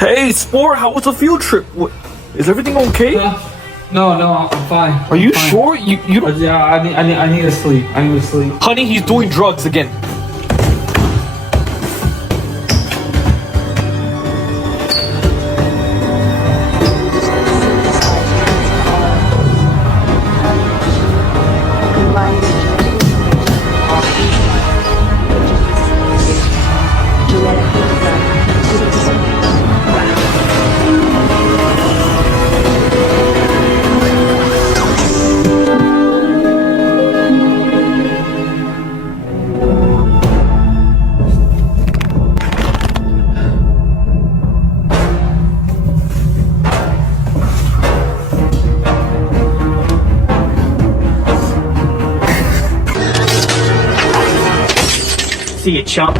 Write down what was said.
Hey, Sport, how was the field trip? Is everything okay? No, I'm fine. Are you Fine. sure? You don't... Yeah, I need to sleep. I need to sleep. Honey, he's doing drugs again. See you, chump.